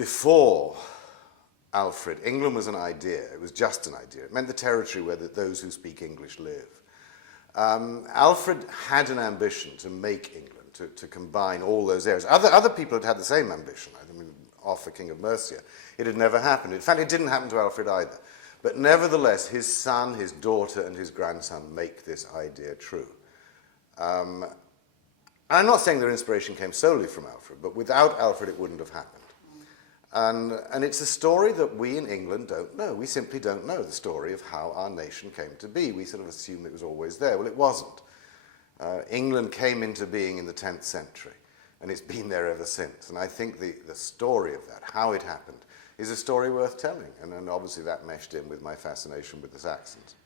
Before Alfred, England was an idea. It was just an idea. It meant the territory where those who speak English live. Alfred had an ambition to make England, to combine all those areas. Other people had had the same ambition. I mean, Offa, King of Mercia. It had never happened. In fact, it didn't happen to Alfred either. But nevertheless, his son, his daughter, and his grandson make this idea true. And I'm not saying their inspiration came solely from Alfred, but without Alfred, it wouldn't have happened. And it's a story that we in England don't know. We simply don't know the story of how our nation came to be. We sort of assume it was always there. Well, it wasn't. England came into being in the 10th century, and it's been there ever since. And I think the story of that, how it happened, is a story worth telling. And obviously that meshed in with my fascination with the Saxons.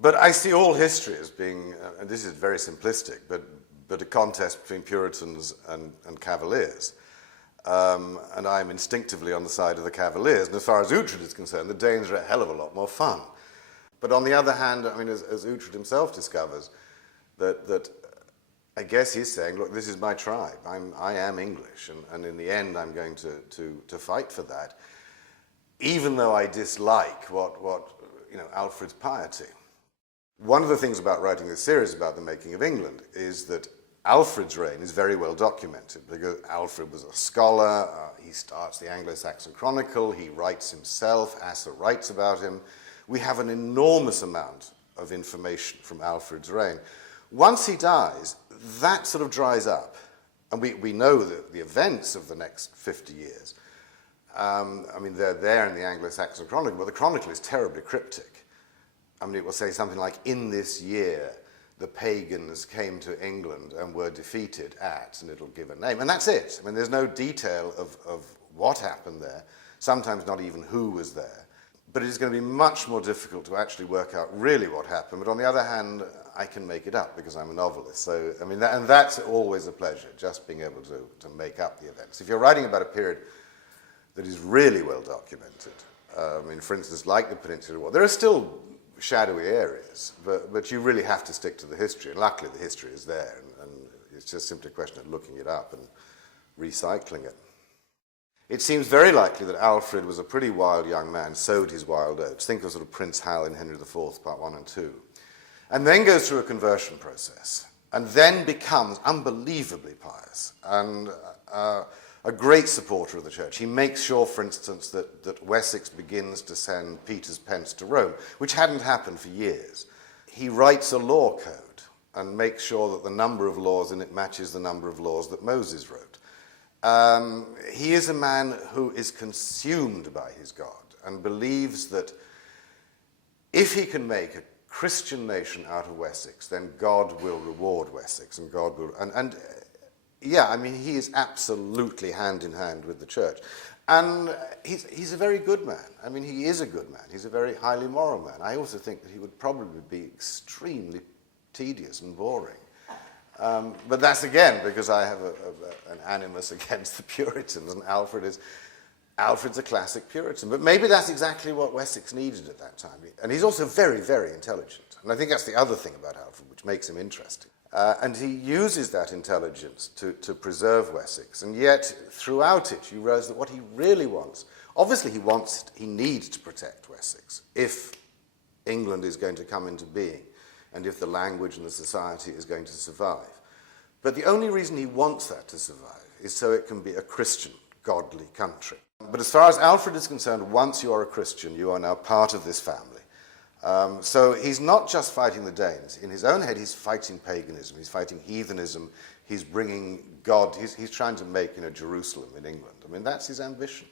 But I see all history as being, and this is very simplistic, but a contest between Puritans and Cavaliers. And I'm instinctively on the side of the Cavaliers. And as far as Uhtred is concerned, the Danes are a hell of a lot more fun. But on the other hand, I mean, as Uhtred himself discovers, that I guess he's saying, look, this is my tribe. I am English, and in the end, I'm going to fight for that, even though I dislike what Alfred's piety. One of the things about writing this series about the making of England is that Alfred's reign is very well documented because Alfred was a scholar. He starts the Anglo-Saxon Chronicle. He writes himself. Asser writes about him. We have an enormous amount of information from Alfred's reign. Once he dies, that sort of dries up. And we know that the events of the next 50 years. I mean, they're there in the Anglo-Saxon Chronicle, but the Chronicle is terribly cryptic. I mean, it will say something like, in this year, the pagans came to England and were defeated at, and it'll give a name. And that's it. I mean, there's no detail of what happened there, sometimes not even who was there. But it is going to be much more difficult to actually work out really what happened. But on the other hand, I can make it up because I'm a novelist. So, I mean, and that's always a pleasure, just being able to make up the events. If you're writing about a period that is really well documented, I mean, for instance, like the Peninsular War, there are still shadowy areas, but you really have to stick to the history. And luckily, the history is there, and it's just simply a question of looking it up and recycling it. It seems very likely that Alfred was a pretty wild young man, sowed his wild oats. Think of sort of Prince Hal in Henry IV, Part 1 and 2. And then goes through a conversion process, and then becomes unbelievably pious, and a great supporter of the church. He makes sure, for instance, that Wessex begins to send Peter's pence to Rome, which hadn't happened for years. He writes a law code and makes sure that the number of laws in it matches the number of laws that Moses wrote. He is a man who is consumed by his God and believes that if he can make a Christian nation out of Wessex, then God will reward Wessex, and God will... Yeah, I mean, he is absolutely hand in hand with the church. And he's a very good man. I mean, he is a good man. He's a very highly moral man. I also think that he would probably be extremely tedious and boring. But that's, again, because I have an animus against the Puritans, and Alfred's a classic Puritan. But maybe that's exactly what Wessex needed at that time. And he's also very, very intelligent. And I think that's the other thing about Alfred, which makes him interesting. And he uses that intelligence to preserve Wessex. And yet, throughout it, you realize that what he really wants, obviously he needs to protect Wessex if England is going to come into being, and if the language and the society is going to survive. But the only reason he wants that to survive is so it can be a Christian, godly country. But as far as Alfred is concerned, once you are a Christian, you are now part of this family. So he's not just fighting the Danes. In his own head, he's fighting paganism, he's fighting heathenism, he's bringing God, he's trying to make Jerusalem in England. I mean, that's his ambition.